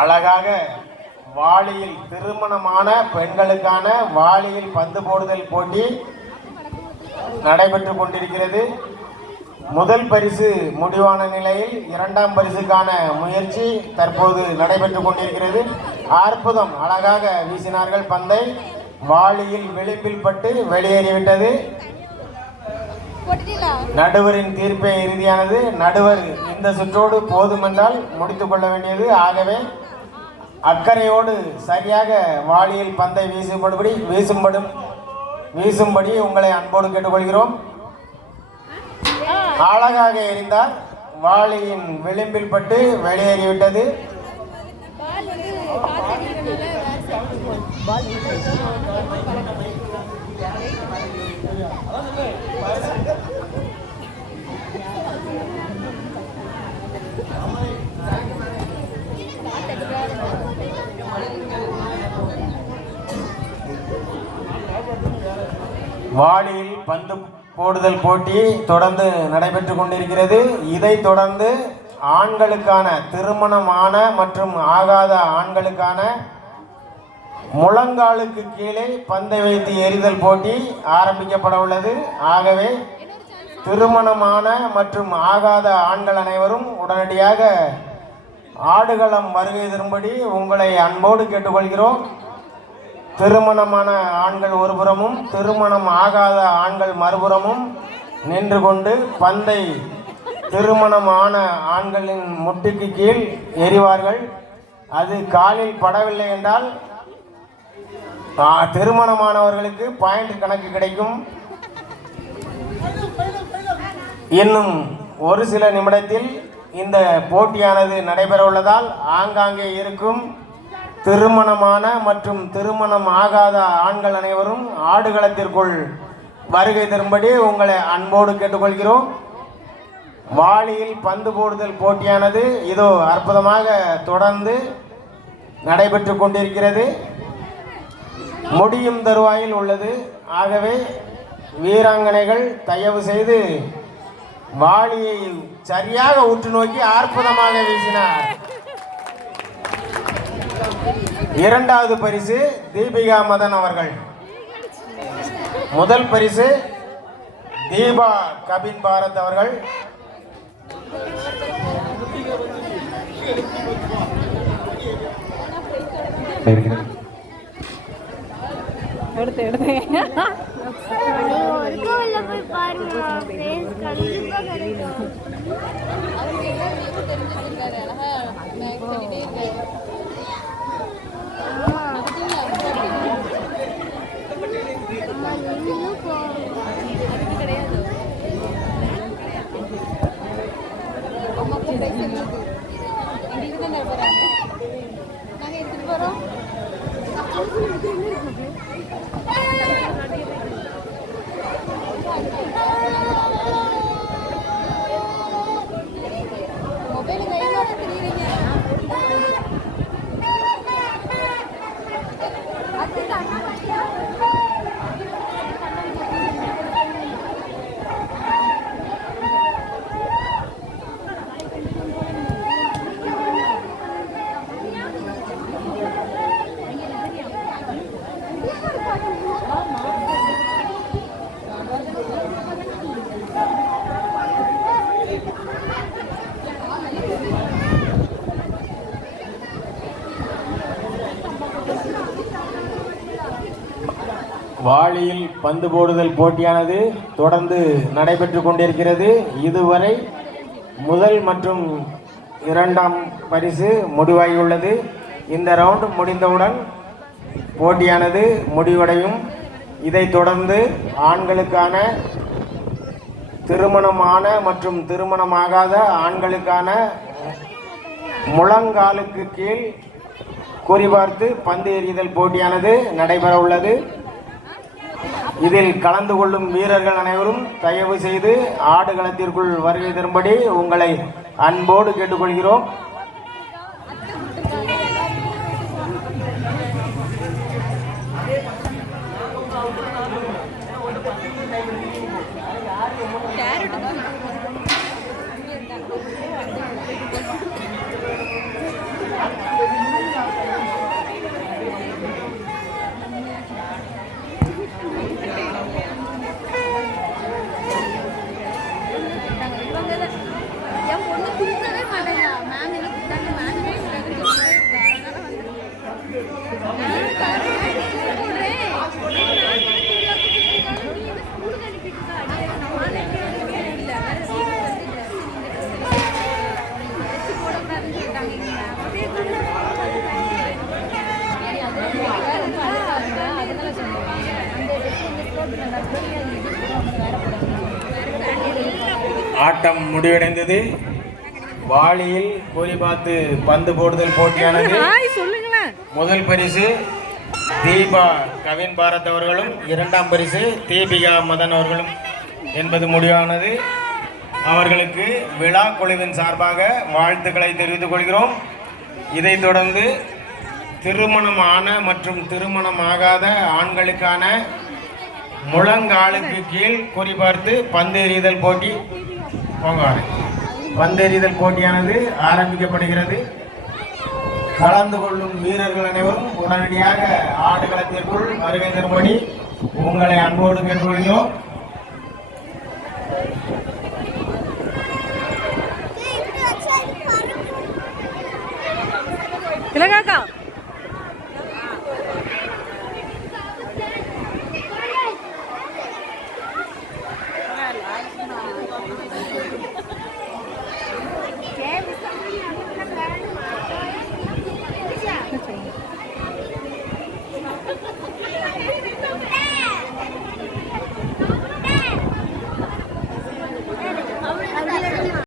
அழகாக வாளியில் திருமணமான பெண்களுக்கான வாளியில் பந்து போடுதல் போட்டி நடைபெற்று கொண்டிருக்கிறது. முதல் பரிசு முடிவான நிலையில், இரண்டாம் பரிசுக்கான முயற்சி தற்போது நடைபெற்று கொண்டிருக்கிறது. அற்புதம், அழகாக வீசினார்கள் பந்தை. வாளியில் விளிம்பில் பட்டு வெளியேறிவிட்டது. நடுவரின் தீர்ப்பே இறுதியானது. நடுவர் இந்த சுற்றோடு போதுமென்றால் முடித்துக் கொள்ள வேண்டியது. ஆகவே அக்கறையோடு சரியாக வாளியில் பந்தை வீசும்படி உங்களை அன்போடு கேட்டுக்கொள்கிறோம். அழகாக எறிந்தார். வாளியின் விளிம்பில் பட்டு வெளியேறிவிட்டது. வாளியில் பந்து போடுதல் போட்டி தொடர்ந்து நடைபெற்று கொண்டிருக்கிறது. இதைத் தொடர்ந்து ஆண்களுக்கான திருமணமான மற்றும் ஆகாத ஆண்களுக்கான முழங்காலுக்கு கீழே பந்தை வைத்து எறிதல் போட்டி ஆரம்பிக்கப்பட உள்ளது. ஆகவே திருமணமான மற்றும் ஆகாத ஆண்கள் அனைவரும் உடனடியாக ஆடுகளம் வருகை தரும்படி உங்களை அன்போடு கேட்டுக்கொள்கிறோம். திருமணமான ஆண்கள் ஒருபுறமும் திருமணம் ஆகாத ஆண்கள் மறுபுறமும் நின்று கொண்டு பந்தை திருமணமான ஆண்களின் முட்டுக்கு கீழ் எறிவார்கள். அது காலில் படவில்லை என்றால் திருமணமானவர்களுக்கு பாயிண்ட் கணக்கு கிடைக்கும். இன்னும் ஒரு சில நிமிடத்தில் இந்த போட்டியானது நடைபெற உள்ளதால் ஆங்காங்கே இருக்கும் திருமணமான மற்றும் திருமணம் ஆகாத ஆண்கள் அனைவரும் ஆடுகளத்திற்குள் வருகை தரும்படி உங்களை அன்போடு கேட்டுக்கொள்கிறோம். வாளியில் பந்து போடுதல் போட்டியானது இதோ அற்புதமாக தொடர்ந்து நடைபெற்று கொண்டிருக்கிறது. முடியும் தருவாயில் உள்ளது. ஆகவே வீராங்கனைகள் தயவு செய்து வாளியை சரியாக உற்று நோக்கி அற்புதமாக வீசினார். இரண்டாவது பரிசு தீபிகா மதன் அவர்கள். முதல் பரிசு தீபா கபின் பாரத் அவர்கள். வாளியில் பந்து போடுதல் போட்டியானது தொடர்ந்து நடைபெற்று கொண்டிருக்கிறது. இதுவரை முதல் மற்றும் இரண்டாம் பரிசு முடிவாகியுள்ளது. இந்த ரவுண்ட் முடிந்தவுடன் போட்டியானது முடிவடையும். இதைத் தொடர்ந்து ஆண்களுக்கான திருமணமான மற்றும் திருமணமாகாத ஆண்களுக்கான முழங்காலுக்கு கீழ் குறிபார்த்து பந்து எறிதல் போட்டியானது நடைபெற உள்ளது. இதில் கலந்து கொள்ளும் வீரர்கள் அனைவரும் தயவு செய்து ஆடுகளத்திற்குள் வருகை தரும்படி உங்களை அன்போடு கேட்டுக்கொள்கிறோம். ஆட்டம் முடிவடைந்தது. வாளியில் கோலி பார்த்து பந்து போடுதல் போட்டியானது. முதல் பரிசு தீபா கவின் பாரத் அவர்களும், இரண்டாம் பரிசு தீபிகா மதன் அவர்களும் என்பது முடிவானது. அவர்களுக்கு விழா குழுவின் சார்பாக வாழ்த்துக்களை தெரிவித்துக் கொள்கிறோம். இதைத் தொடர்ந்து திருமணமான மற்றும் திருமணமாகாத ஆண்களுக்கான முழங்காலுக்கு கீழ் குறிபார்த்து பந்து எறிதல் போட்டி பந்தெறிதல் போட்டியானது ஆரம்பிக்கப்படுகிறது. கலந்து கொள்ளும் வீரர்கள் அனைவரும் உடனடியாக ஆடுகளத்திற்குள் வருகை தரும்படி உங்களை அன்போடு கேட்டுக்கொள்கிறோம். திலகாக்கா